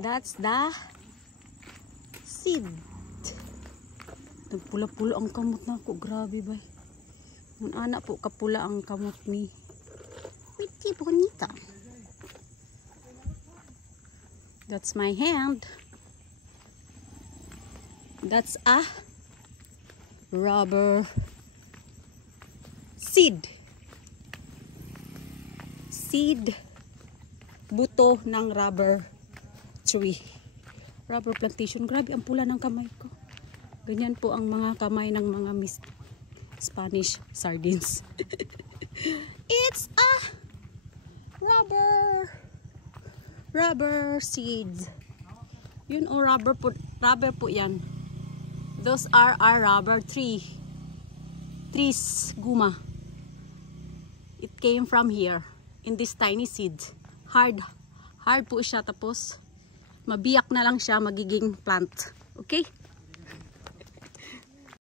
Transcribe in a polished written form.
That's the seed. Nagpula-pula ang kamot na ako. Grabe ba? Ang anak po kapula ang kamot ni. Pretty bonita. That's my hand. That's a rubber seed. Seed. Buto ng rubber tree. Rubber plantation. Grabe ang pula ng kamay ko. Ganyan po ang mga kamay ng mga Spanish sardines. It's a rubber seeds. Yun o, rubber po yan. Those are our rubber trees, guma. It came from here in this tiny seed. Hard po siya, tapos mabiyak na lang siya magiging plant. Okay?